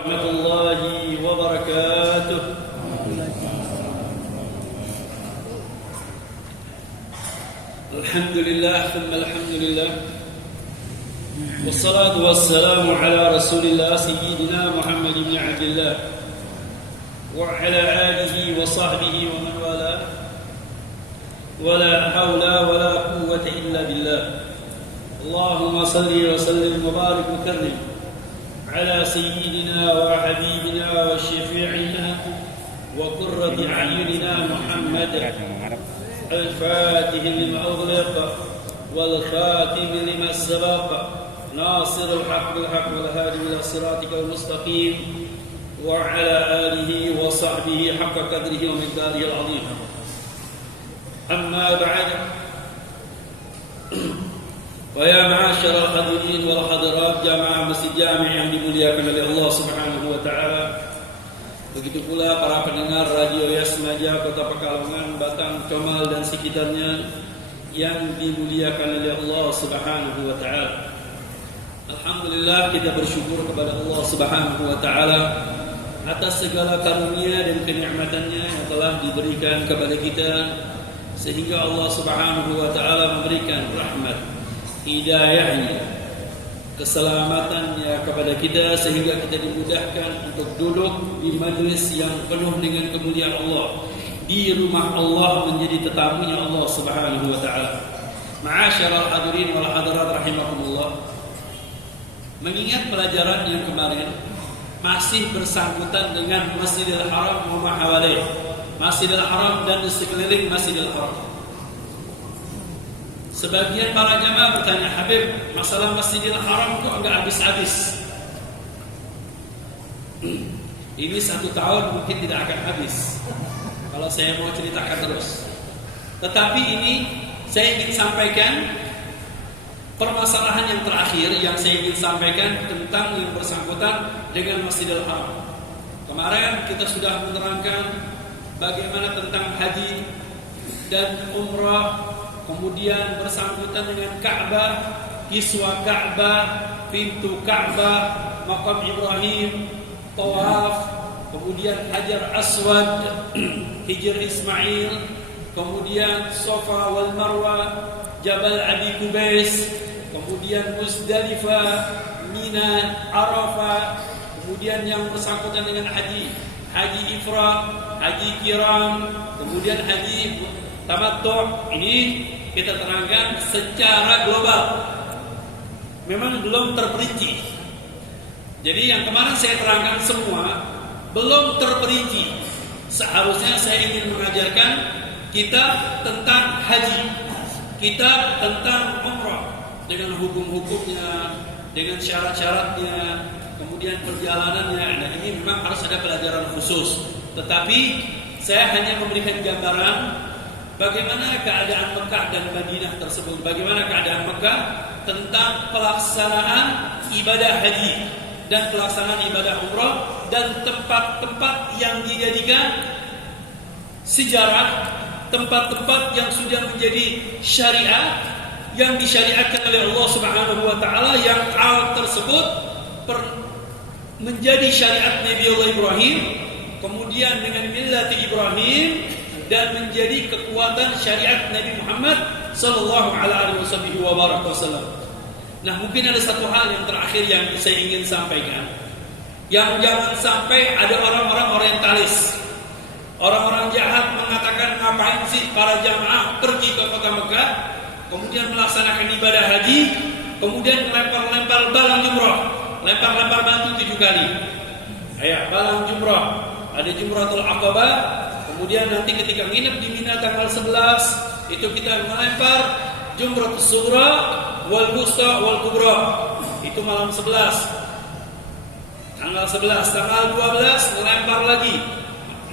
ورحمة الله وبركاته. الحمد لله ثم الحمد لله والصلاة والسلام على رسول الله سيدنا محمد بن عبد الله وعلى آله وصحبه ومن والاه ولا حول ولا قوة إلا بالله. اللهم صل وسلم وبارك وكرم على سيدنا وحبيبنا وشفيعنا وقرة أعيننا محمد الفاتح لما أغلق والخاتم لما سبق ناصر الحق بالحق والهادي إلى صراطك المستقيم وعلى آله وصحبه حق قدره ومقداره العظيم. أما بعد، ويا معاشر الحاضرين والحاضرات jamaah Masjid Jami' yang dimuliakan oleh Allah Subhanahu wa taala. Begitu pula para pendengar Radio Yasmaja Kota Pekalongan, Batang, Comal dan sekitarnya yang dimuliakan oleh Allah Subhanahu wa taala. Alhamdulillah, kita bersyukur kepada Allah Subhanahu wa taala atas segala karunia dan kenikmatannya yang telah diberikan kepada kita, sehingga Allah Subhanahu wa taala memberikan rahmat, hidayahnya, keselamatannya kepada kita, sehingga kita dimudahkan untuk duduk di majlis yang penuh dengan kemuliaan Allah, di rumah Allah, menjadi tetamunya Allah Subhanahu wa taala. Ma'asyiral hadirin wal hadirat rahimakumullah. Mengingat pelajaran yang kemarin masih bersangkutan dengan Masjidil Haram wa ma hawalih, Masjidil Haram dan di sekeliling Masjidil Haram. Sebagian para jamaah bertanya, Habib, masalah Masjidil Haram kok enggak habis-habis? Ini 1 tahun mungkin tidak akan habis kalau saya mau ceritakan terus. Tetapi ini saya ingin sampaikan permasalahan yang terakhir yang saya ingin sampaikan tentang yang bersangkutan dengan Masjidil Haram. Kemarin kita sudah menerangkan bagaimana tentang haji dan umrah, kemudian bersangkutan dengan Ka'bah, kiswa Ka'bah, pintu Ka'bah, makam Ibrahim, tawaf, kemudian Hajar Aswad, Hijr Ismail, kemudian Safa wal Marwah, Jabal Abi Qubais, kemudian Muzdalifah, Mina, Arafah, kemudian yang bersangkutan dengan haji ifrad, haji kiram, kemudian haji tamattu'. Ini kita terangkan secara global, memang belum terperinci. Jadi yang kemarin saya terangkan semua belum terperinci. Seharusnya saya ingin mengajarkan kitab tentang haji, kitab tentang umrah dengan hukum-hukumnya, dengan syarat-syaratnya, kemudian perjalanannya. Nah, ini memang harus ada pelajaran khusus. Tetapi saya hanya memberikan gambaran bagaimana keadaan Mekah dan Madinah tersebut, bagaimana keadaan Mekah tentang pelaksanaan ibadah haji dan pelaksanaan ibadah umrah, dan tempat-tempat yang dijadikan sejarah, tempat-tempat yang sudah menjadi syariat, yang disyariatkan oleh Allah Subhanahu wa taala, yang hal tersebut menjadi syariat Nabi Allah Ibrahim, kemudian dengan millat Ibrahim, dan menjadi kekuatan syariat Nabi Muhammad sallallahu alaihi wasallam. Nah, mungkin ada satu hal yang terakhir yang saya ingin sampaikan. Yang jangan sampai ada orang-orang orientalis, orang-orang jahat mengatakan, ngapain sih para jamaah pergi ke kota Mekah, kemudian melaksanakan ibadah haji, kemudian lempar-lempar balang jumrah, lempar-lempar batu 7 kali. Balang jumrah, ada Jumratul Aqabah. Kemudian nanti ketika nginep di Mina tanggal 11, itu kita melempar Jumratus Sughra wal Wusta wal Kubra. Itu malam 11. Tanggal 11, tanggal 12 melempar lagi.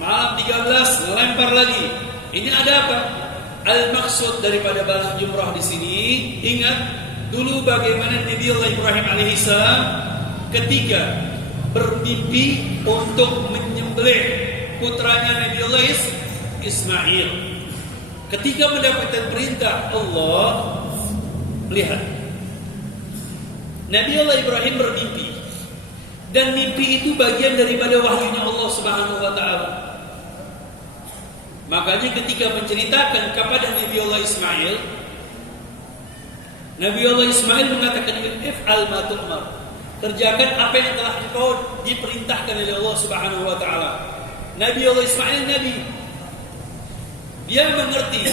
Malam 13 melempar lagi. Ini ada apa? Al-maksud daripada balang jumrah di sini, ingat dulu bagaimana Nabi Allah Ibrahim alaihissalam ketika bermimpi untuk menyembelih putranya Nabi Allah Ismail. Ketika mendapatkan perintah Allah, lihat, Nabi Allah Ibrahim bermimpi Dan mimpi itu bagian daripada wahyunya Allah Subhanahu wa taala. Makanya ketika menceritakan kepada Nabi Allah Ismail, Nabi Allah Ismail mengatakan, "If'al ma tu'mar." Kerjakan apa yang telah engkau diperintahkan oleh Allah Subhanahu wa taala. Nabi Allah Ismail nabi. Dia mengerti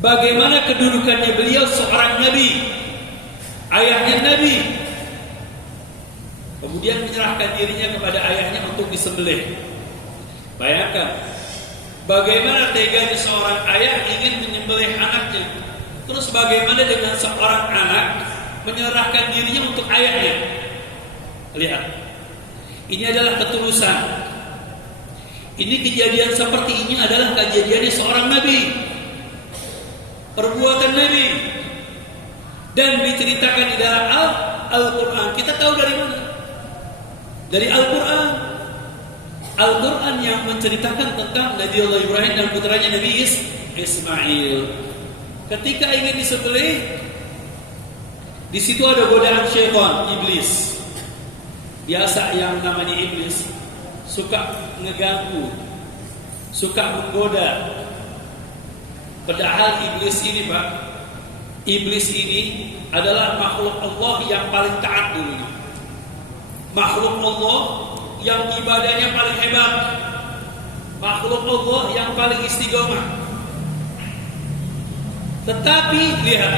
bagaimana kedudukannya beliau seorang nabi. Ayahnya nabi. Kemudian menyerahkan dirinya kepada ayahnya untuk disembelih. Bayangkan bagaimana teganya seorang ayah ingin menyembelih anaknya. Terus bagaimana dengan seorang anak menyerahkan dirinya untuk ayahnya? Lihat, ini adalah ketulusan. Ini kejadian seperti ini adalah kejadiannya seorang nabi, perbuatan nabi, dan diceritakan di dalam Al-Quran. Kita tahu dari mana? Dari Al-Quran. Al-Quran yang menceritakan tentang Nabi Allah Ibrahim dan putranya Nabi Ismail. Ketika ingin disembelih, di situ ada godaan syaitan, iblis. Biasa yang namanya iblis suka ngeganggu, suka menggoda. Padahal iblis ini, Pak, iblis ini adalah makhluk Allah yang paling taat dulunya. Makhluk Allah yang ibadahnya paling hebat. Makhluk Allah yang paling istiqomah. Tetapi lihat,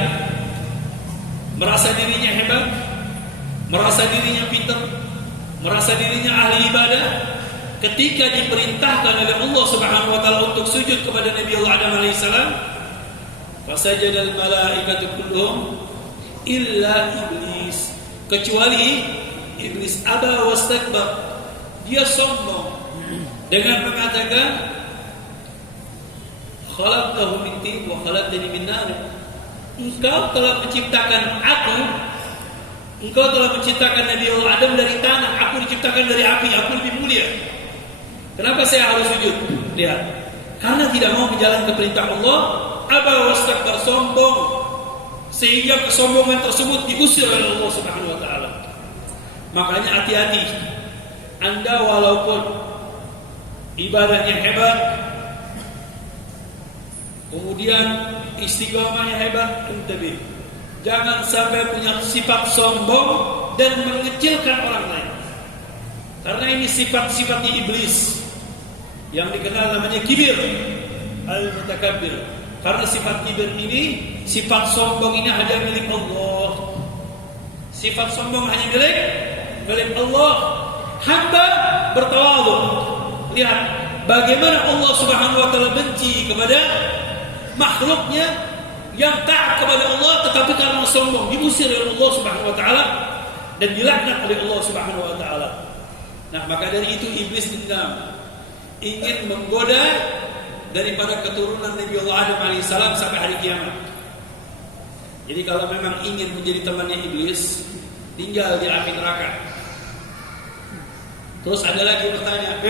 merasa dirinya hebat, merasa dirinya pintar, merasa dirinya ahli ibadah. Ketika diperintahkan oleh Allah Subhanahu wa taala untuk sujud kepada Nabi Allah Adam alaihissalam, fasajadal malaikatu kulluhum illa iblis, kecuali iblis aba wastakbar. Dia sombong dengan mengatakan, khalaqtahu min tin wa khalaqtani min nar. Engkau telah menciptakan aku, engkau telah menciptakan Nabi Allah Adam dari tanah, aku diciptakan dari api, aku lebih mulia. Kenapa saya harus sujud? Lihat, karena tidak mau menjalankan perintah Allah, aba wastakbar, sombong, sehingga kesombongan tersebut diusir oleh Allah Subhanahu wa taala. Makanya hati-hati. Anda walaupun ibadahnya hebat, kemudian istiqomahnya hebat, jangan sampai punya sifat sombong dan mengecilkan orang lain. Karena ini sifat-sifatnya iblis yang dikenal namanya kibir, al-mutakabbir. Karena sifat kibir ini, sifat sombong ini hanya milik Allah. Sifat sombong hanya milik Allah. Hamba bertawadhu. Lihat bagaimana Allah Subhanahu wa taala benci kepada makhluknya yang taat kepada Allah, tetapi karena sombong diusir oleh Allah Subhanahu wa taala dan dilaknat oleh Allah Subhanahu wa taala. Nah, maka dari itu iblis dendam, ingin menggoda daripada keturunan Nabi Allah Adam alaihissalam sampai hari kiamat. Jadi kalau memang ingin menjadi temannya iblis, tinggal di api neraka. Terus ada lagi bertanya,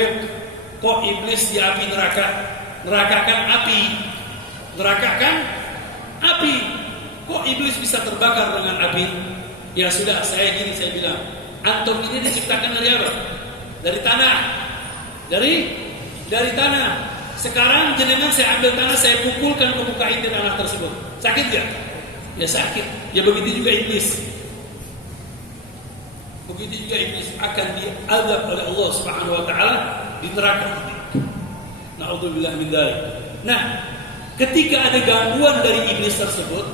kok iblis di api neraka? Neraka kan api. Neraka kan api. Kok iblis bisa terbakar dengan api? Ya sudah, saya bilang, antum ini diciptakan dari apa? Dari tanah. Dari tanah. Sekarang jenengan saya ambil tanah, saya pukulkan ke muka inti tanah tersebut. Sakit gak? Ya sakit. Ya begitu juga iblis. Begitu juga iblis akan diazab oleh Allah Subhanahu wa taala di neraka. Na'udzubillah min dzalik. Nah, ketika ada gangguan dari iblis tersebut,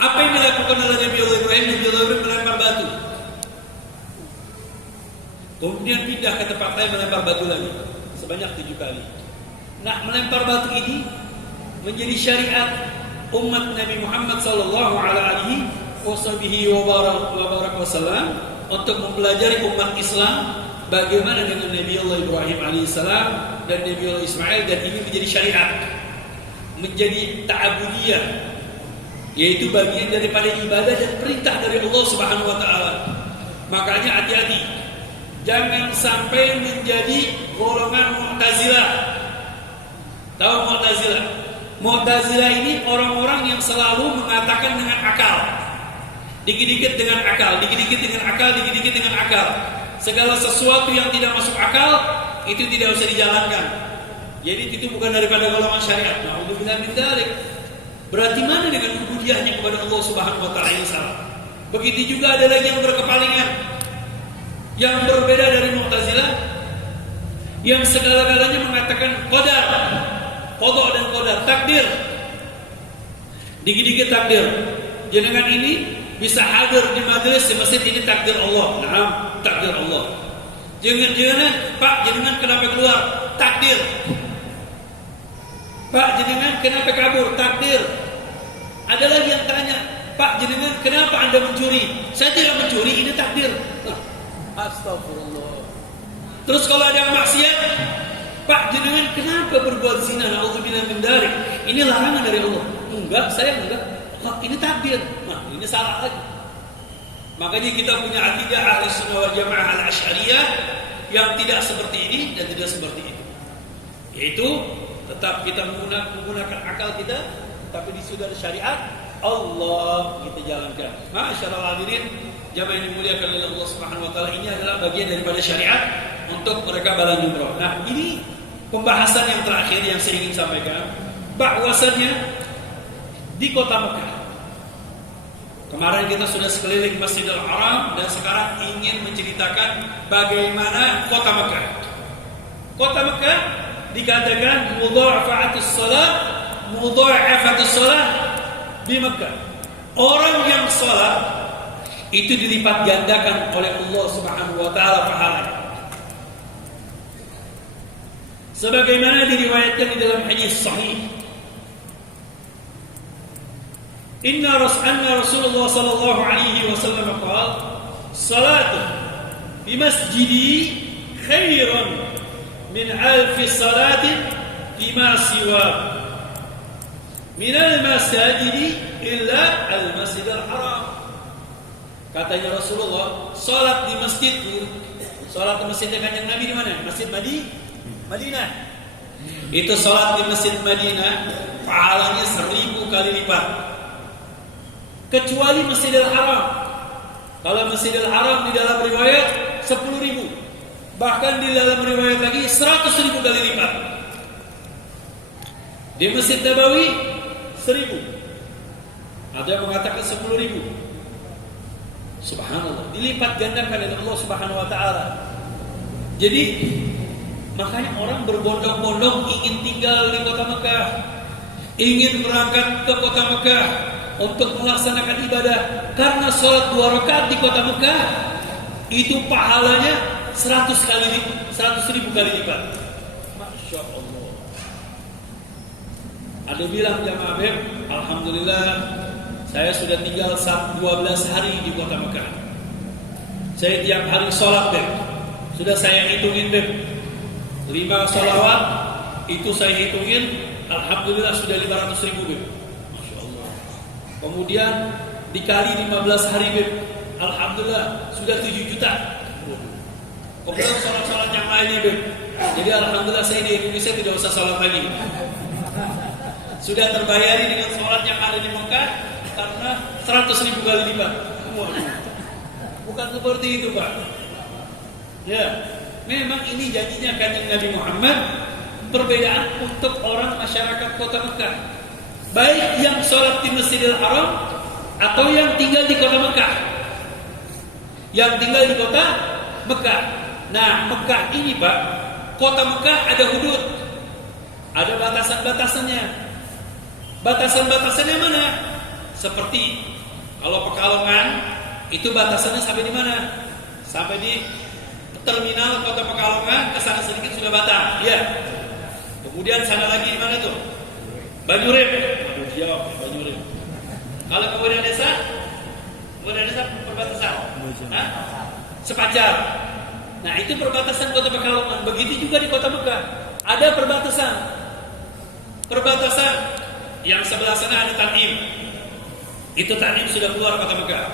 apa yang dilakukan oleh Nabi Allah Ibrahim? Nabi Allah Ibrahim melempar batu. Kemudian pindah ke tempat lain melempar batu lagi sebanyak 7 kali. Nah, melempar batu ini menjadi syariat umat Nabi Muhammad sallallahu alaihi wasallam untuk mempelajari umat Islam bagaimana dengan Nabi Allah Ibrahim alaihissalam dan Nabi Allah Ismail, dan ini menjadi syariat, menjadi ta'abudiyah, yaitu bagian daripada ibadah dan perintah dari Allah Subhanahu wa taala. Makanya hati-hati, jangan sampai menjadi golongan Mu'tazilah. Tahu Mu'tazilah? Mu'tazilah ini orang-orang yang selalu mengatakan dengan akal. Dikit-dikit dengan akal, dikit-dikit dengan akal, dikit-dikit dengan akal. Segala sesuatu yang tidak masuk akal itu tidak usah dijalankan. Jadi itu bukan daripada golongan syariat. Na'udzubillah min dzalik. Berarti mana dengan ubudiyahnya kepada Allah Subhanahu wa taala yang salah? Begitu juga ada lagi yang berkepalingan, yang berbeda dari Mu'tazilah, yang segala-galanya mengatakan qadar, qada dan qadar, takdir. Dikit-dikit takdir. Jenengan ini bisa hadir di majelis di masjid ini takdir Allah. Nah, takdir Allah. Jangan-jangan, Pak, jenengan kenapa keluar? Takdir. Pak, jenengan kenapa kabur? Takdir. Ada lagi yang tanya, Pak, jenengan kenapa Anda mencuri? Saya tidak mencuri, ini takdir. Astagfirullah. Terus kalau ada yang maksiat, Pak, jenengan kenapa berbuat zina? Na'udzubillah min dzalik. Ini larangan dari Allah. Enggak, saya enggak. Oh, ini takdir. Nah, ini salah lagi. Makanya kita punya akidah Ahlussunnah wal Jamaah Al-Asy'ariyah yang tidak seperti ini dan tidak seperti itu. Yaitu tetap kita menggunakan akal kita, tapi di sudut syariat Allah kita jalankan. Masyaallah hadirin, jamaah yang dimuliakan oleh Allah Subhanahu wa taala, ini adalah bagian daripada syariat untuk mereka bala jumroh. Nah, ini pembahasan yang terakhir yang saya ingin sampaikan, bahwasannya di kota Mekah. Kemarin kita sudah sekeliling Masjidil Haram dan sekarang ingin menceritakan bagaimana kota Mekah. Kota Mekah dikatakan mudha'afatus shalah di Mekah. Orang yang salat itu dilipat gandakan oleh Allah Subhanahu wa taala pahalanya. Sebagaimana diriwayatkan di dalam hadis sahih, Inna Rasulullah sallallahu alaihi wasallam qala salatu fi masjidi khairun min alfi salatin fima siwa min al-masajidi illa al-masjidil haram. Katanya Rasulullah, salat di masjidku, salat di masjidnya Kanjeng Nabi di mana? Masjid Madinah. Itu salat di Masjid Madinah pahalanya 1000 kali lipat. Kecuali Masjidil Haram. Kalau Masjidil Haram di dalam riwayat 10.000, bahkan di dalam riwayat lagi 100.000 kali lipat. Di Masjid Nabawi 1.000. Ada yang mengatakan 10.000. Subhanallah, dilipat gandakan oleh Allah Subhanahu wa taala. Jadi makanya orang berbondong-bondong ingin tinggal di kota Mekah, ingin berangkat ke kota Mekah untuk melaksanakan ibadah, karena sholat 2 rakaat di kota Mekah itu pahalanya 100.000 kali lipat. Masya Allah. Ada bilang jamaah Beb, alhamdulillah saya sudah tinggal 12 hari di kota Mekah. Saya tiap hari sholat Beb, sudah saya hitungin Beb, 5 sholawat itu saya hitungin, alhamdulillah sudah 500.000 Beb. Kemudian dikali 15 hari Beb, alhamdulillah sudah 7 juta. Kemudian sholat-sholat yang lainnya Beb, jadi alhamdulillah saya di Indonesia tidak usah sholat lagi, sudah terbayari dengan sholat yang ada di Mekah karena 100.000 kali lipat. Bukan seperti itu Pak. Ya, memang ini janjinya Kanjeng Nabi Muhammad. Perbedaan untuk orang masyarakat kota Mekah, baik yang sholat di Masjidil Haram atau yang tinggal di kota Mekah. Yang tinggal di kota Mekah. Nah, Mekah ini Pak, kota Mekah ada hudud, ada batasan-batasannya. Batasan-batasannya mana? Seperti kalau Pekalongan itu batasannya sampai di mana? Sampai di terminal kota Pekalongan, ke sana sedikit sudah Batam. Ya. Kemudian sana lagi di mana tuh? Banyurip. Aduh, jauh Banyurip. Kalau kemudian desa perbatasan. Sepajar. Nah, itu perbatasan kota Pekalongan. Begitu juga di kota Mekah. Ada perbatasan. Perbatasan yang sebelah sana ada Tanim. Itu Tanim sudah keluar kota Mekah.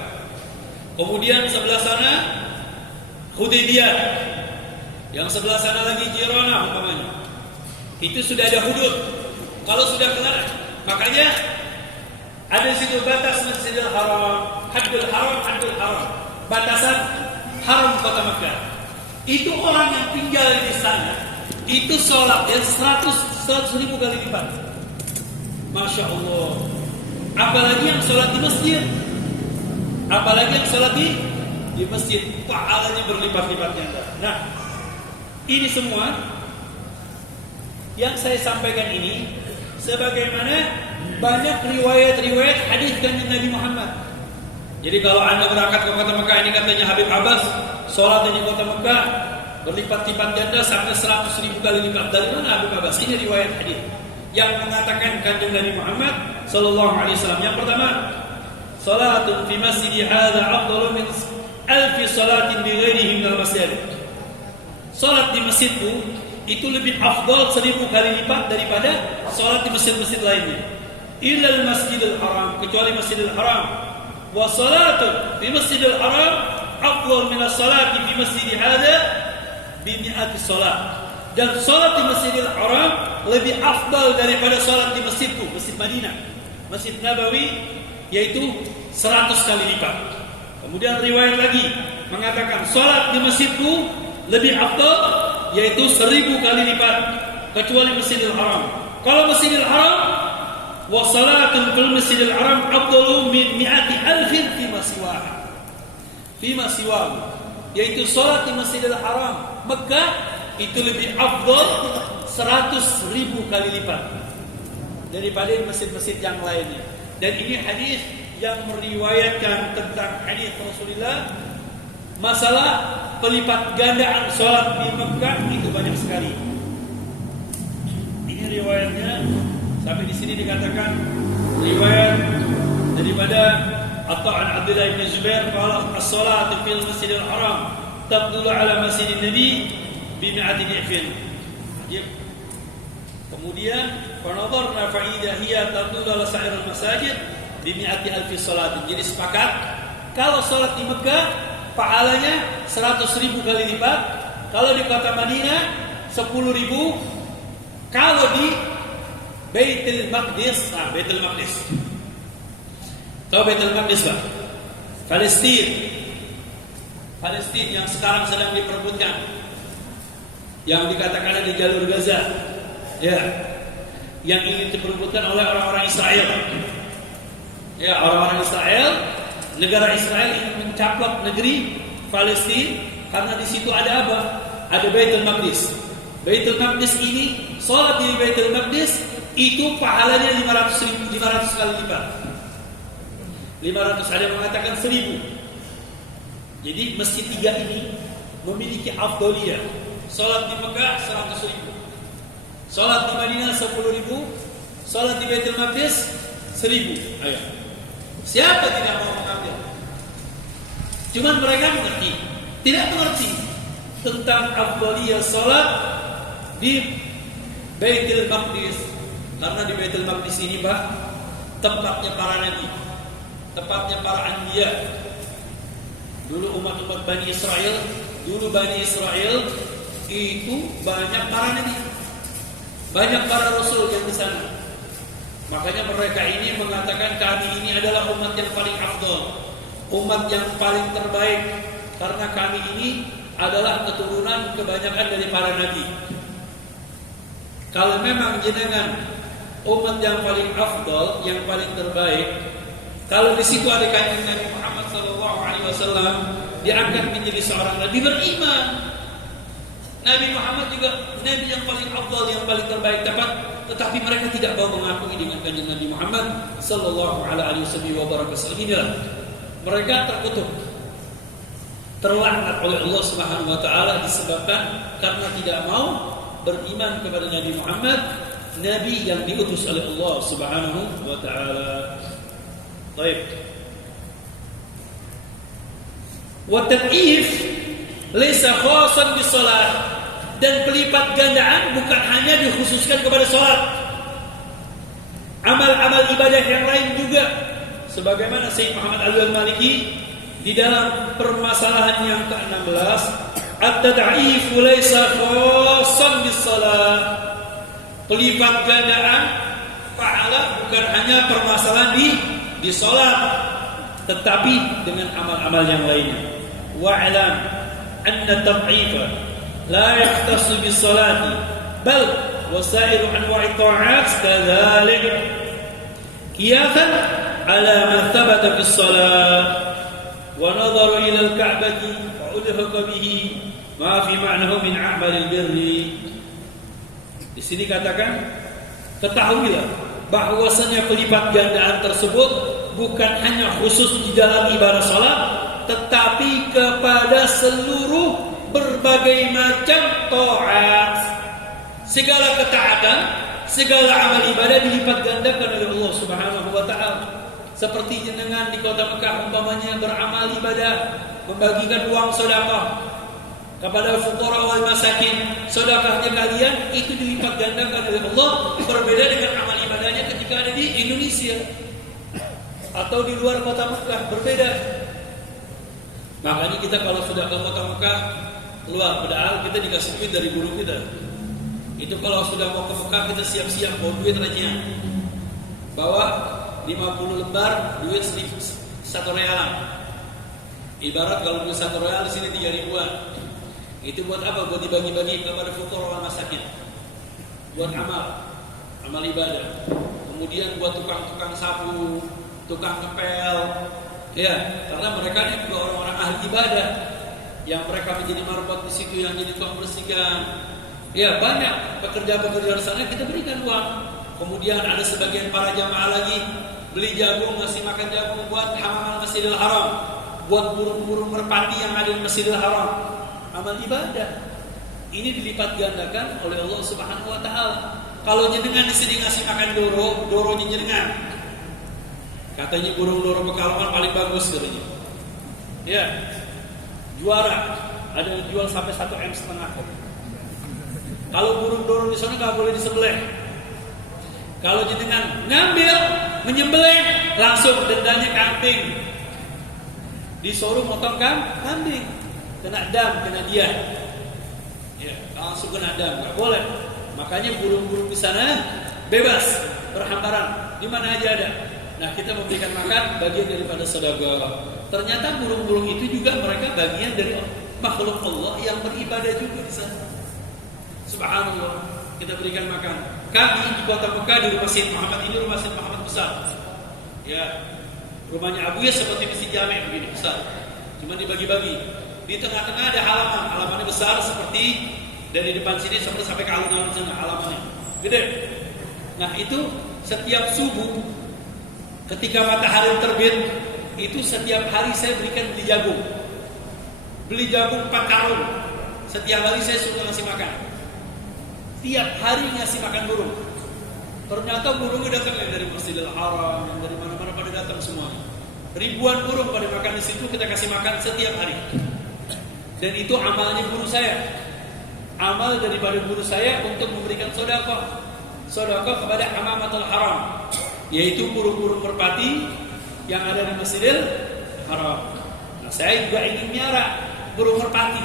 Kemudian sebelah sana Hudaybiyah. Yang sebelah sana lagi Jirona umpamanya. Itu sudah ada hudud. Kalau sudah kelar, makanya ada di situ batas Masjidil Haram, haddul haram, batasan haram kota Mekah. Itu orang yang tinggal di sana, itu sholatnya 100 ribu kali lipat. Masya Allah. Apalagi yang sholat di masjid, di masjid, pahalanya berlipat-lipat ganda. Nah, ini semua yang saya sampaikan ini sebagaimana banyak riwayat-riwayat hadis dari Nabi Muhammad. Jadi kalau Anda berangkat ke kota Mekah, ini katanya Habib Abbas, sholat di kota Mekah berlipat-lipat ganda sampai 100 ribu kali lipat. Dari mana Habib Abbas? Ini riwayat hadis yang mengatakan kanjeng Nabi Muhammad sallallahu alaihi wasallam. Yang pertama, salatun fi masjidi hadza afdalu min alfi salatin bi ghairihi minal masjid. Salat di masjidku itu lebih afdal 1000 kali lipat daripada salat di masjid-masjid lainnya. Illal Masjidil Haram, kecuali Masjidil Haram. Wa salatun fi Masjidil Haram afdal min as-salati fi masjidi hadza bi mi'ati salat. Dan salat di Masjidil Haram lebih afdal daripada salat di masjidku, Masjid Madinah, Masjid Nabawi, yaitu 100 kali lipat. Kemudian riwayat lagi mengatakan salat di masjidku lebih afdal, yaitu 1000 kali lipat, kecuali Masjidil Haram. Kalau Masjidil Haram, wa salatun fil Masjidil Haram afdalu min mi'ati alfin fima siwahu, yaitu salat di Masjidil Haram Mekah itu lebih afdal 100 ribu kali lipat daripada masjid-masjid yang lainnya. Dan ini hadis yang meriwayatkan tentang hadis Rasulullah masalah pelipat gandaan sholat di Mekah itu banyak sekali. Ini riwayatnya sampai di sini dikatakan riwayat daripada Ata'an Abdullah bin Zubair qala as-salatu fil Masjidil Haram tabdulu ala Masjidin Nabi bi mi'ati dhifin. Kemudian fanadharna fa idza hiya tabdulu ala sa'iril masajid bi mi'ati alfi salatin. Jadi sepakat kalau salat di Mekah pahalanya 100 ribu kali lipat, kalau di kota Madinah 10 ribu, kalau di Baitul Maqdis, Baitul Maqdis. Tahu Baitul Maqdis Pak? Palestina yang sekarang sedang diperebutkan, yang dikatakan ada di jalur Gaza, ya, yang ingin diperebutkan oleh orang-orang Israel. Ya, orang-orang Israel, negara Israel ingin mencaplok negeri Palestina karena di situ ada apa? Ada Baitul Maqdis. Baitul Maqdis ini, sholat di Baitul Maqdis itu pahalanya 500 kali lipat. 500, ada yang mengatakan 1000. Jadi masjid 3 ini memiliki afdaliyah. Sholat di Mekah 100 ribu, sholat di Madinah 10 ribu, sholat di Baitul Maqdis 1000. Ayo, siapa tidak mau mengambil? Cuman mereka tidak mengerti tentang afdaliyah sholat di Baitul Maqdis. Karena di Baitul Maqdis ini Pak, tempatnya para nabi, tempatnya para anbiya. Dulu umat-umat Bani Israel, itu banyak para nabi, banyak para rasul yang di sana. Makanya mereka ini mengatakan kami ini adalah umat yang paling afdal, umat yang paling terbaik, karena kami ini adalah keturunan kebanyakan dari para nabi. Kalau memang jenengan umat yang paling afdal, yang paling terbaik, kalau di situ ada kanjeng Nabi Muhammad SAW diangkat menjadi seorang nabi, beriman. Nabi Muhammad juga nabi yang paling afdal, yang paling terbaik, tetapi mereka tidak mau mengakui dengan kanjeng Nabi Muhammad sallallahu alaihi wasallam. Inilah mereka terkutuk, terlaknat oleh Allah Subhanahu wa taala disebabkan karena tidak mau beriman kepada Nabi Muhammad, nabi yang diutus oleh Allah Subhanahu wa taala. Baik. Wa tad'if laysa khasan bis salat, dan pelipat gandaan bukan hanya dikhususkan kepada salat. Amal-amal ibadah yang lain juga, sebagaimana Syekh Muhammad Ali Al-Maliki di dalam permasalahan yang ke-16, at-tad'if laysa khasan bis salat. Pelipat gandaan pahala bukan hanya permasalahan di salat. tetapi dengan amal-amal yang lainnya. Wa'lam anna tad'ifa la yahtassu bis salati bal wasairu anwa'i ta'at kadzalik qiyasan ala ma thabata bis salat wa nadharu ila al-ka'bati wa ulhiqa bihi ma fi ma'nahu min a'malil birri. Di sini katakan, ketahuilah bahwasanya pelipat gandaan tersebut bukan hanya khusus di dalam ibadah salat, tetapi kepada seluruh berbagai macam taat. Segala ketaatan, segala amal ibadah dilipat gandakan oleh Allah Subhanahu wa taala. Seperti jenengan di kota Mekah umpamanya beramal ibadah, membagikan uang sedekah kepada fuqara wal masakin, sedekahnya kalian itu dilipat gandakan oleh Allah, berbeda dengan amal ibadahnya ketika ada di Indonesia atau di luar kota Mekah, berbeda. Makanya kita kalau sudah ke kota Mekah keluar, padahal kita dikasih duit dari guru kita. Itu kalau sudah mau ke Mekah kita siap-siap bawa duit aja. Bawa 50 lembar duit 1 real. Ibarat kalau duit 1 real di sini 3 ribuan. Itu buat apa? Buat dibagi-bagi kepada fuqara wal masakin. Buat amal ibadah. Kemudian buat tukang-tukang sapu, tukang ngepel. Ya, karena mereka ini juga orang-orang ahli ibadah yang mereka menjadi marbot di situ, yang jadi tukang bersihkan. Ya, banyak pekerja-pekerja di sana kita berikan uang. Kemudian ada sebagian para jamaah lagi beli jagung, ngasih makan jagung buat halaman Masjidil Haram, buat burung-burung merpati yang ada di Masjidil Haram. Amal ibadah ini dilipat gandakan oleh Allah Subhanahu wa taala. Kalau jenengan di sini ngasih makan doronya jenengan. Katanya burung doro Pekalongan paling bagus katanya. Ya. Juara, ada yang jual sampai 1,5 M kok. Kalau burung doro di sana enggak boleh disembelih. Kalau jenengan ngambil, menyembelih, langsung dendanya kambing. Disuruh motong kambing. Kena dam, kena dia. Ya, langsung kena dam, enggak boleh. Makanya burung-burung di sana bebas berhambaran di mana aja ada. Nah, kita memberikan makan bagian daripada sedekah. Ternyata burung-burung itu juga mereka bagian dari makhluk Allah yang beribadah juga di sana. Subhanallah, kita berikan makan. Kami di kota Mekah di rumah Sayyid Muhammad ini, rumah Sayyid Muhammad besar. Ya, rumahnya Abuya seperti masjid Jami' begini besar. Cuma dibagi-bagi. Di tengah-tengah ada halamannya besar seperti dari depan sini sampai ke alun-alun sana, halamannya gede. Nah, itu setiap subuh ketika matahari terbit, itu setiap hari saya berikan beli jagung 4 karung. Setiap hari saya suka ngasih makan. Tiap hari ngasih makan burung. Ternyata burungnya datang dari Masjidil Haram, dari mana-mana pada datang semua. Ribuan burung pada makan di situ, kita kasih makan setiap hari. Dan itu amalnya guru saya. Amal daripada guru saya untuk memberikan sedekah kepada Hamamatul Haram, yaitu burung-burung merpati yang ada di Masjidil Haram. Nah, saya juga ingin miara burung merpati.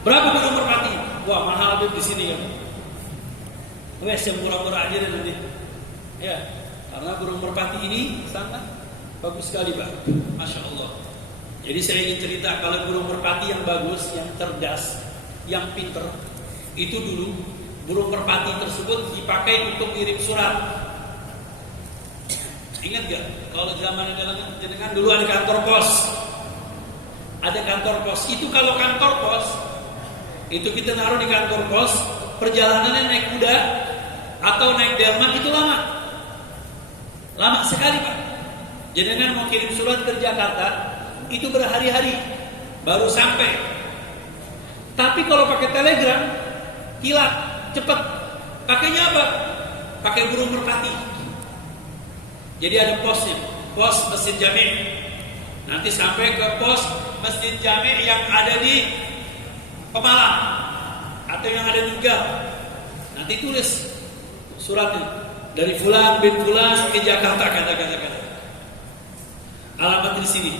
Berapa burung merpati? Wah, mahal tuh di sini kan. Wes yang murah-murah aja deh nanti. Ya, karena burung merpati ini sangat bagus sekali, Pak. Masya Allah. Jadi saya ingin cerita kalau burung merpati yang bagus, yang cerdas, yang pinter, itu dulu burung merpati tersebut dipakai untuk kirim surat. Ingat gak? Kalau zaman jenengan dulu ada kantor pos. Ada kantor pos. Itu kalau kantor pos, itu kita naruh di kantor pos, perjalanannya naik kuda atau naik delman itu lama. Lama sekali, Pak. Jenengan mau kirim surat ke Jakarta, itu berhari-hari baru sampai. Tapi kalau pakai telegram, kilat, cepat. Pakainya apa? Pakai burung merpati. Jadi ada posnya, pos Masjid Jami'. Nanti sampai ke pos Masjid Jami' yang ada di Pemalang atau yang ada di Tegal. Nanti tulis suratnya dari Fulan bin Fulan ke Jakarta, kata-kata. Alamat di sini.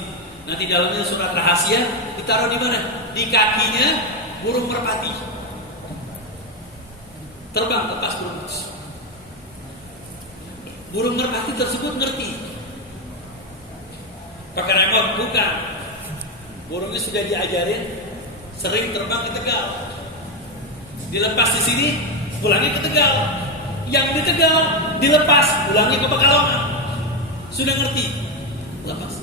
Nanti dalamnya surat rahasia, ditaruh di mana? Di kakinya burung merpati. Terbang lepas burung. Burung merpati tersebut ngerti. pakai remote, bukan. Burungnya sudah diajarin sering terbang ke Tegal. Dilepas di sini, pulangnya ke Tegal. Yang di Tegal dilepas, pulangnya ke Pekalongan. Sudah ngerti, lepas.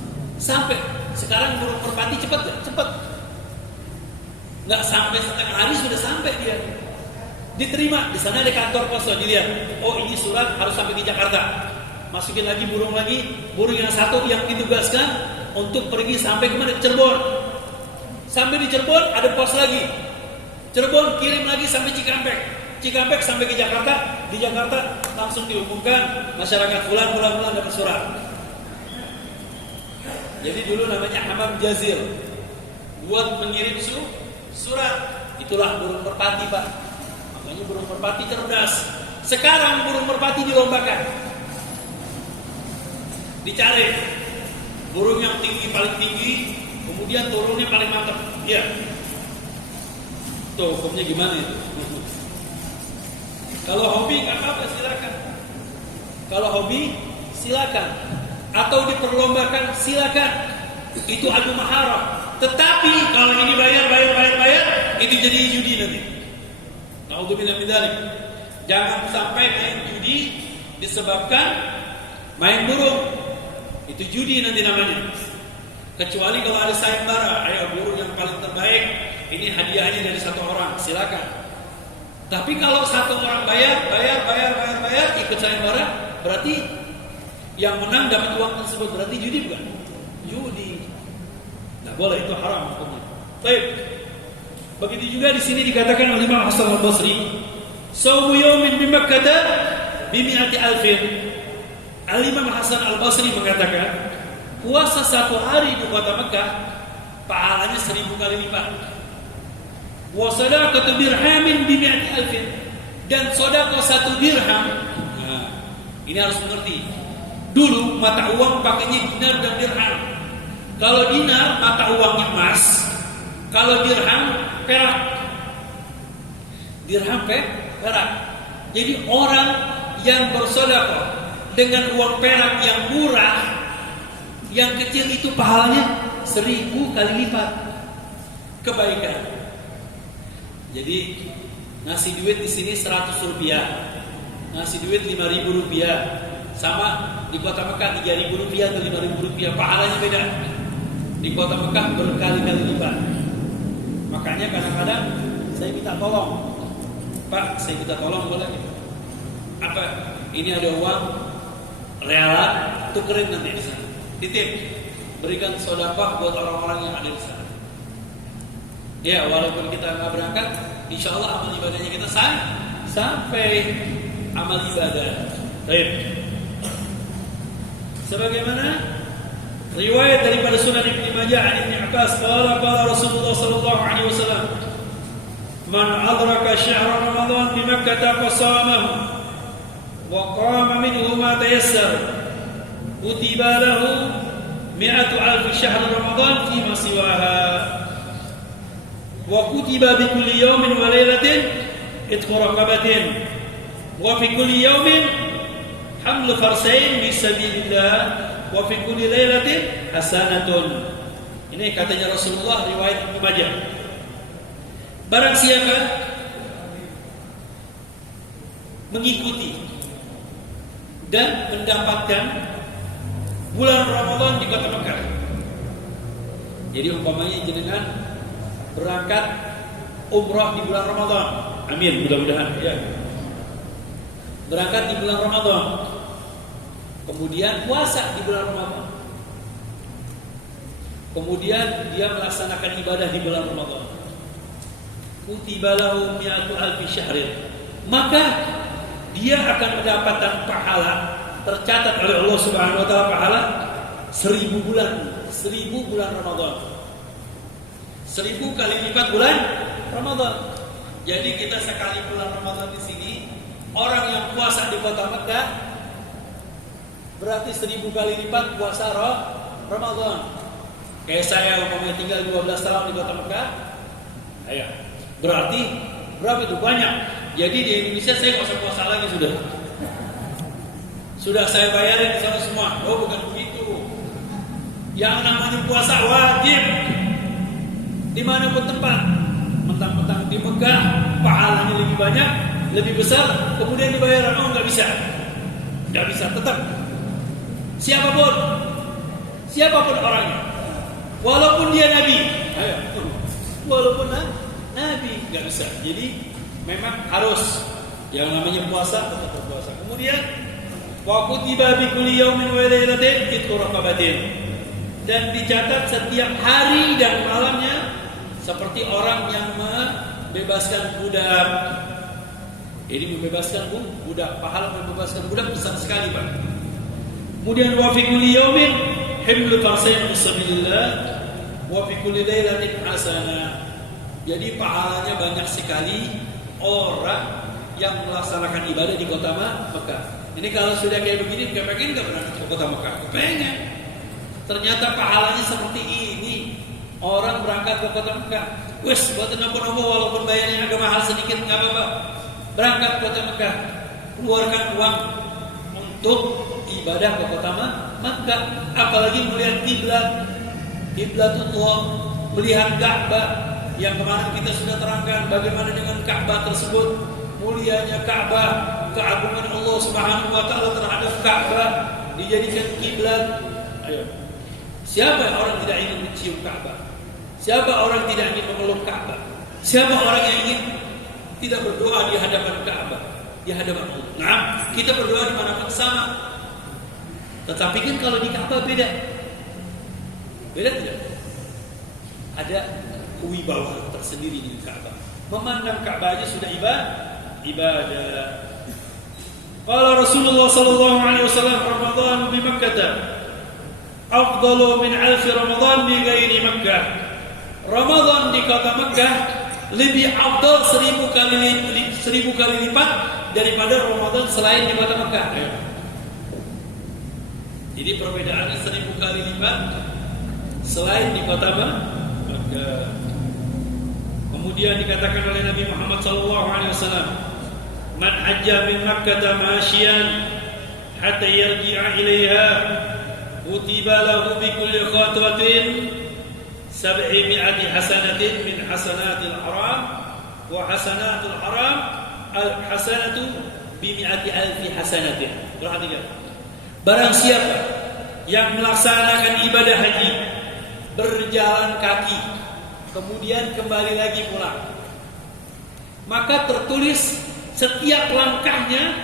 Sampai sekarang burung merpati cepat gak? Cepat. Nggak sampai setengah hari sudah sampai dia. Diterima, di sana ada kantor pos, dilihat. Oh, ini surat harus sampai di Jakarta. Masukin lagi, burung yang satu yang ditugaskan untuk pergi sampai kemana? Cirebon. Sampai di Cirebon ada pos lagi. Cirebon kirim lagi sampai Cikampek. Cikampek sampai ke Jakarta. Di Jakarta langsung diumumkan masyarakat bulan dapat surat. Jadi dulu namanya Hamam Jazir, buat mengirim surat. Itulah burung merpati, Pak. Makanya burung merpati cerdas. Sekarang burung merpati dilombakan. Dicari burung yang paling tinggi, kemudian turunnya paling mantap. Ya. Tuh hukumnya gimana itu? Kalau hobi nggak apa-apa, silakan. Kalau hobi silakan. Atau diperlombakan silakan. Itu adu maharah. Tetapi kalau ini bayar, itu jadi judi nanti. Naudzubillah min dzalik. Jangan sampai main judi disebabkan main burung. Itu judi nanti namanya. Kecuali kalau ada sayembara, ayo burung yang paling terbaik, ini hadiahnya dari satu orang, silakan. Tapi kalau satu orang bayar, ikut sayembara, berarti yang menang dapat uang tersebut, berarti judi bukan? Judi. Nggak boleh, itu haram hukumnya. Baik. Begitu juga di sini dikatakan oleh Imam Hasan Al-Basri, "Shaumu yaumin bi Makkah bi mi'ati alfin." Al-Imam Hasan Al-Basri mengatakan, puasa satu hari di kota Mekah pahalanya 1000 kali lipat. Wa sadaqatu dirhamin bi mi'ati alfin, dan sedekah 1 dirham. Nah, ini harus mengerti. Dulu mata uang pakainya dinar dan dirham. Kalau dinar mata uangnya emas, kalau dirham perak. Dirham perak. Jadi orang yang bersedekah dengan uang perak yang murah, yang kecil itu pahalanya 1000 kali lipat kebaikan. Jadi ngasih duit di sini 100 rupiah, ngasih duit 5.000 rupiah, sama di kota Mekah 3.000 rupiah atau 5.000 rupiah, pahalanya beda. Di kota Mekah berkali-kali lipat. Makanya kadang-kadang saya minta tolong, Pak, saya minta tolong boleh? Apa? Ini ada uang, rela tukerin nanti di sana. Titip, berikan sedekah buat orang-orang yang ada di sana. Ya, walaupun kita nggak berangkat, insya Allah amal ibadahnya kita sampai amal ibadah. Baik. Sebagaimana riwayat daripada Sunan Ibnu Majah an Ibnu Abbas, qala Rasulullah sallallahu alaihi wasallam, "Man adraka syahr Ramadan di Makkah fasamahu wa qama minhu ma tayassar, kutiba lahu 100,000 syahr Ramadan fi ma siwaha, wa kutiba bi kulli yawmin wa laylatin itqu raqabatin, wa fi kulli yawmin hamlu farsain fi sabilillah, wa fi kulli lailatin hasanatun." Ini katanya Rasulullah, riwayat Ibnu Majah. Barang siapa mengikuti dan mendapatkan bulan Ramadan di kota Mekah. Jadi umpamanya jenengan berangkat umrah di bulan Ramadan. Amin, mudah-mudahan ya. Berangkat di bulan Ramadan. Kemudian puasa di bulan Ramadan. Kemudian dia melaksanakan ibadah di bulan Ramadan. Kutiba lahu 100,000 syahrin. Maka dia akan mendapatkan pahala, tercatat oleh Allah Subhanahu wa taala pahala 1000 bulan Ramadan. 1000 kali lipat bulan Ramadan. Jadi kita sekali bulan Ramadan di sini, orang yang puasa di kota Mekah berarti 1000 kali lipat puasa Ramadan. Kayak saya umpamanya tinggal 12 tahun di kota Mekah, ayo, berarti berapa itu? Banyak. Jadi di Indonesia saya nggak usah puasa lagi sudah. Sudah saya bayarin di sana semua. Oh, bukan begitu. Yang namanya puasa wajib dimanapun tempat. Mentang-mentang di Mekah pahalanya lebih banyak, lebih besar, kemudian dibayar, oh nggak bisa, tetap. Siapapun orangnya, walaupun dia nabi, walaupun nabi nggak bisa. Jadi memang harus yang namanya puasa tetap berpuasa. Kemudian wa kutiba bi kulli yawmin wa lailatin itqu raqabatin, dan dicatat setiap hari dan malamnya seperti orang yang membebaskan budak. Jadi membebaskan budak, pahala membebaskan budak besar sekali, Pak. Kemudian wa fi kulli yawmin himlu qarsain fisabilillah wa fi kulli lailatin hasanah. Jadi pahalanya banyak sekali orang yang melaksanakan ibadah di kota Mekah. Ini kalau sudah kayak begini, nggak pengen nggak berangkat ke kota Mekah? Pengen. Ternyata pahalanya seperti ini. Orang berangkat ke kota Mekah, wes buat nopo-nopo walaupun bayarnya agak mahal sedikit nggak apa-apa. Berangkat ke kota Mekah, keluarkan uang untuk ibadah ke kota Mekah. Apalagi melihat kiblatullah, melihat Ka'bah yang kemarin kita sudah terangkan bagaimana dengan Ka'bah tersebut, mulianya Ka'bah, keagungan Allah Subhanahu wa taala terhadap Ka'bah dijadikan kiblat. Ayo. Siapa orang tidak ingin mencium Ka'bah? Siapa orang tidak ingin memeluk Ka'bah? Siapa orang yang ingin tidak berdoa di hadapan Ka'bah, di hadapan Allah? Nah, kita berdoa di mana-mana sama. Tetapi kan kalau di Ka'bah beda tidak? Ada kewibawaan tersendiri di Ka'bah. Memandang Ka'bah aja sudah ibadah. Qala Rasulullah sallallahu alaihi wasallam, Ramadan di Makkah afdalu min alfi Ramadan di ghairi Makkah. Ramadan di kota Mekah lebih afdal 1000 kali lipat daripada Ramadan selain di kota Mekah. Jadi perbedaannya 1000 kali lipat selain di kota Mekah. Kemudian dikatakan oleh Nabi Muhammad SAW, man hajja min Makkah masyian hatta yarji'a ilaiha kutiba lahu bi kulli khatwatin 700 hasanatin min hasanatil haram wa hasanatul haram al hasanatu bi 100,000 hasanatin. Perhatikan. Barang siapa yang melaksanakan ibadah haji berjalan kaki kemudian kembali lagi pulang, maka tertulis setiap langkahnya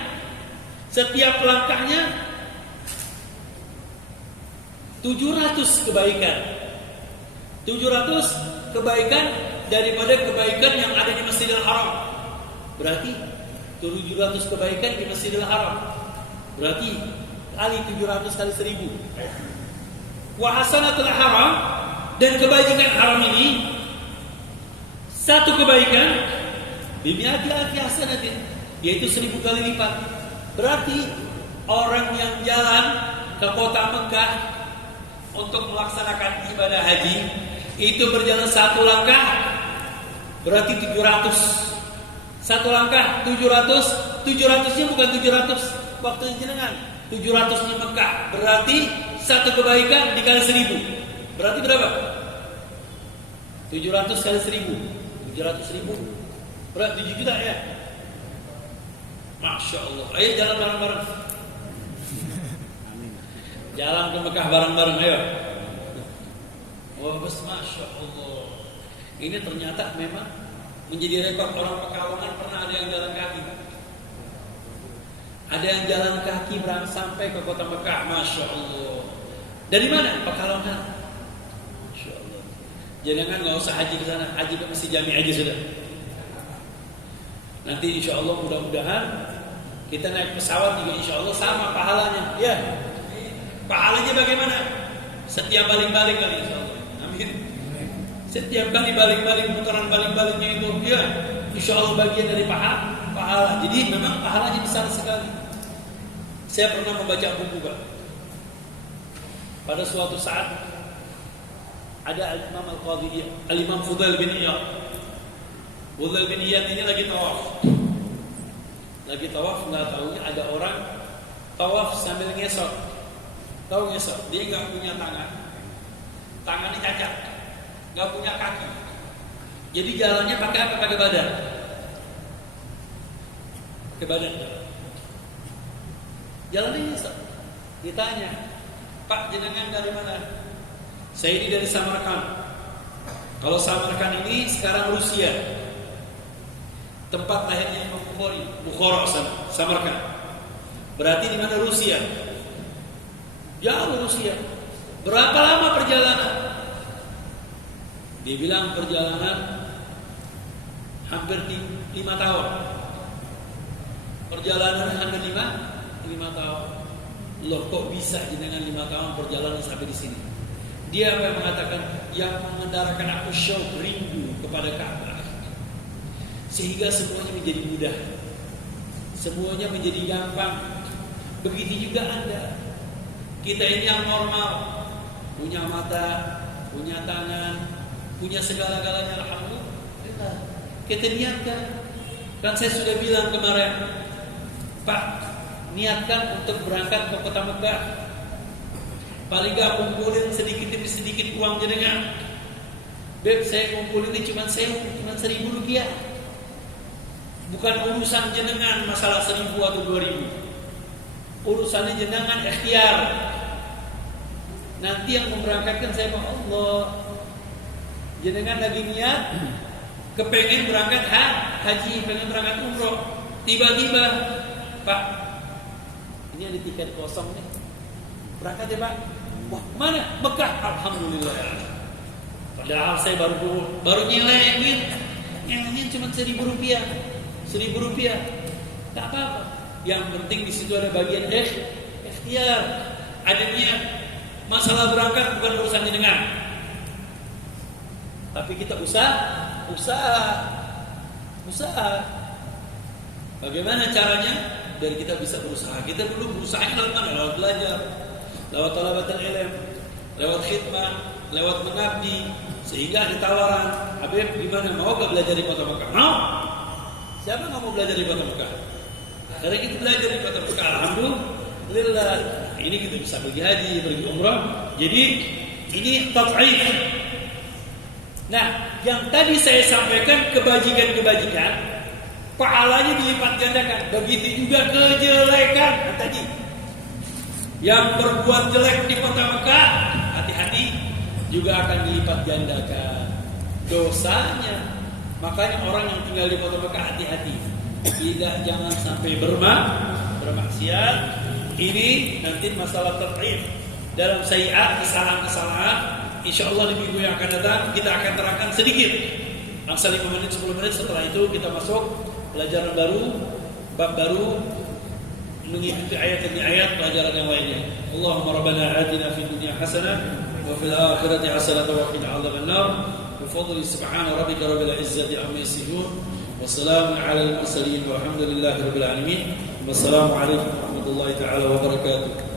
700 kebaikan. 700 kebaikan daripada kebaikan yang ada di Masjidil Haram. Berarti 700 kebaikan di Masjidil Haram. Berarti kali 700 kali 1000. Wa hasanatul haram, dan kebaikan haram ini satu kebaikan bimi'ati alfi hasanatin, yaitu 1000 kali lipat. Berarti orang yang jalan ke kota Mekah untuk melaksanakan ibadah haji itu berjalan satu langkah berarti 700. Satu langkah 700. 700-nya bukan 700 waktu jenengan. 700-nya Mekah. Berarti satu kebaikan dikali 1000. Berarti berapa? 700 kali 1000. 700.000. Berarti 7 juta ya. Masya Allah. Ayo jalan bareng-bareng. Jalan ke Mekah bareng-bareng, ayo. Wah, Masya Allah. Ini ternyata memang menjadi rekor orang Pekalongan. Pernah ada yang jalan kaki. Ada yang jalan kaki sampai ke kota Mekah. Masya Allah. Dari mana? Pekalongan. Masya Allah. Jangan nggak usah haji ke sana, haji ke Masjid Jami aja sudah. Nanti insya Allah mudah-mudahan kita naik pesawat juga insya Allah sama pahalanya. Ya. Pahalanya bagaimana? Setiap baling-baling kali insya Allah. Amin. Setiap kali baling-baling, putaran baling-balingnya itu, ya insya Allah bagian dari pahala. Jadi memang pahalanya besar sekali. Saya pernah membaca buku, Pak. Pada suatu saat ada Al-Imam Al-Qadhi, Al-Imam Fudail bin Iyad. Fudail bin Iyad ini lagi tawaf. Lagi tawaf, nggak tahunya ada orang tawaf sambil ngesot. Tahu ngesot? Dia nggak punya tangan. tangannya cacat, nggak punya kaki. Jadi jalannya pakai apa? Pakai badan. Pakai badan. Jalannya ditanya, Pak jenengan dari mana? Saya ini dari Samarkand. Kalau Samarkand ini sekarang Rusia. Tempat lahirnya Imam Bukhari sana, Samarkand. Berarti di mana Rusia? Jauh Rusia. Berapa lama perjalanan? Dia bilang perjalanan hampir 5 tahun. Perjalanan hampir 5 tahun. Loh kok bisa dengan 5 tahun perjalanan sampai di sini? Dia apa yang mengatakan yang mengendarakan aku syauq rindu kepada Ka'bah. Sehingga semuanya menjadi mudah. Semuanya menjadi gampang. Begitu juga Anda. Kita ini yang normal, punya mata, punya tangan, punya segala-galanya, alhamdulillah. Kita niatkan. Kan saya sudah bilang kemarin, Pak, niatkan untuk berangkat ke kota Mekah. Paling gak kumpulin sedikit demi sedikit uang jenengan. Beb, saya kumpulin ini cuma 1.000 rupiah. Bukan urusan jenengan masalah 1.000 atau 2.000. Urusannya jenengan ikhtiar. Nanti yang memberangkatkan saya Allah. Jenengan lagi niat kepengen berangkat haji, pengen berangkat umroh. Tiba-tiba, Pak, ini ada tiket kosong nih. Berangkat ya Pak. Wah, mana? Mekah. Alhamdulillah. Padahal saya baru nyelengin cuma 1.000 rupiah. 1.000 rupiah. Tak apa-apa. Yang penting di situ ada bagian ikhtiar. Ada niat. Masalah berangkat bukan urusan jenengan. Tapi kita usaha. Bagaimana caranya? Biar kita bisa berusaha. Kita dulu berusahanya lewat mana? Lewat belajar, lewat talabatul ilm, lewat khidmah, lewat mengabdi. Sehingga ada tawaran, Habib gimana? Mau gak belajar di kota Mekah? Mau? Siapa gak mau belajar di kota Mekah? Akhirnya kita belajar di kota Mekah. Alhamdulillah. Ini kita bisa pergi haji, pergi umrah. Jadi ini tat'if. Nah, yang tadi saya sampaikan kebajikan-kebajikan, pahalanya dilipat gandakan. Begitu juga kejelekan. Nah, tadi yang berbuat jelek di kota Mekah, hati-hati, juga akan dilipat gandakan dosanya. Makanya orang yang tinggal di kota Mekah hati-hati, jangan sampai bermaksiat. Ini nanti masalah tat'if dalam sayiat, kesalahan-kesalahan. InsyaAllah di minggu yang akan datang kita akan terangkan sedikit. Langsung 5 menit, 10 menit. Setelah itu kita masuk pelajaran baru, bab baru, mengikuti ayat demi ayat pelajaran yang lainnya. Allahumma rabbana atina fid dunya hasanah wa fil akhirati hasanah wa qina adzabannar. Bi fadli subhana rabbika rabbil izzati amma yasifun. Wassalamu alal mursalin walhamdulillahi rabbil alamin. Wassalamu alaikum warahmatullahi taala wabarakatuh.